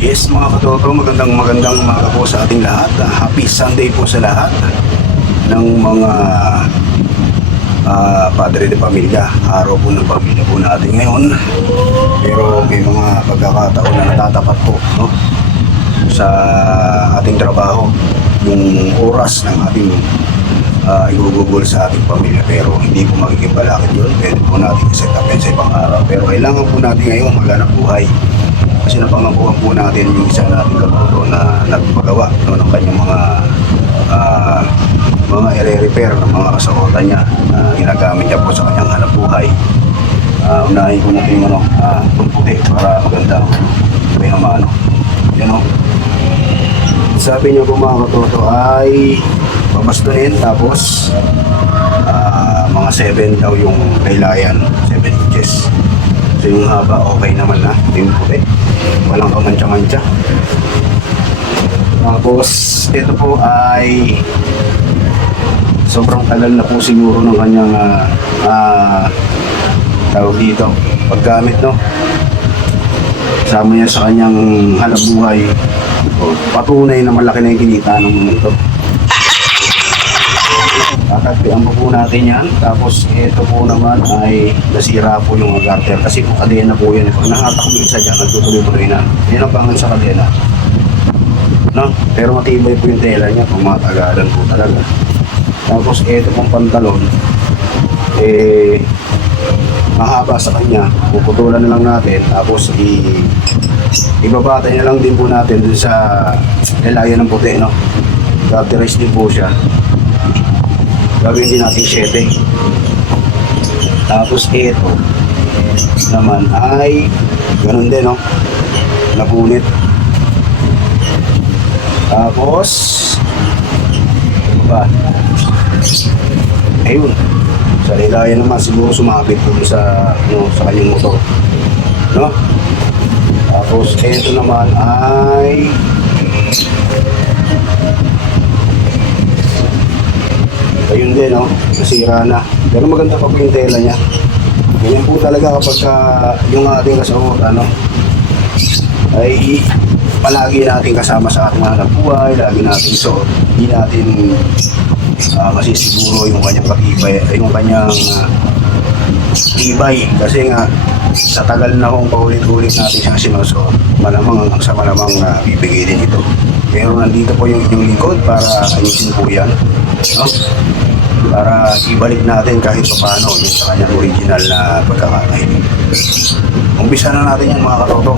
Yes mga katoto, magandang umaga po sa ating lahat. Happy Sunday po sa lahat ng mga padre de pamilya. Araw po ng pamilya po natin ngayon. Pero may mga pagkakataon na natatapat po, no? Sa ating trabaho, yung oras ng ating igugugol sa ating pamilya. Pero hindi po magiging balakid yun. Pwede po natin i-set up yan sa ibang araw. Pero kailangan po natin ngayon maghanap buhay. Kasi napangabuhan po natin yung isa nating katoto na nagpagawa, no, ng kanyang mga ire-repair ng mga kasakota niya na ginagamit niya po sa kanyang hanap buhay. Unahin ko natin yung itong puti para magandang may hamano. Yan o. Sabi niyo po mga katoto ay pabastunin, tapos mga 7 daw yung kailayan, 7 inches. So yung haba okay naman na, yung puti, walang kamantsa-mantsa. Tapos ito po ay sobrang tagal na po siguro ng kanyang tawag dito, paggamit, no? Kasama niya sa kanyang hanap buhay. Patunay na malaki na yung kinita ng mundo. Tatagpian po natin yan. Tapos ito po naman ay nasira po yung garter kasi po kadena po yan. Pag nahatak mo isa dyan, nagtutuloy-tuloy na. Yan ang pangan sa kadena, no? Pero matibay po yung tela niya kung matagalan po talaga. Tapos ito pong pantalon mahaba sa kanya, puputulan na lang natin. Tapos ibabatay na lang din po natin dun sa lalayan ng puti, no? Garterize din po siya. Gawin din natin 7. Tapos ito naman ay ganun din, no? Napunit. Tapos ano ba? Ayun, sa lilayan naman siguro sumabit po sa, no, sa kanyang motor, no? Tapos ito naman ay ayun din, no? Nasira na. Pero maganda pa po yung tela niya. Ganyan po talaga kapag yung ating kasakota, no, ay palagi natin kasama sa ating hanap buhay, lagi natin suot. Hindi natin masisiguro yung kanyang patibay, yung kanyang tibay. Kasi nga sa tagal na kung paulit-ulit natin siyang sinusuot, malamang sa malamang bibigay din ito. Pero nandito po yung inyong likod para ayusin po yan, no? Para ibalik natin kahit paano yung sa kanyang original na pagkakakainin. Umpisa na natin yan mga katoto.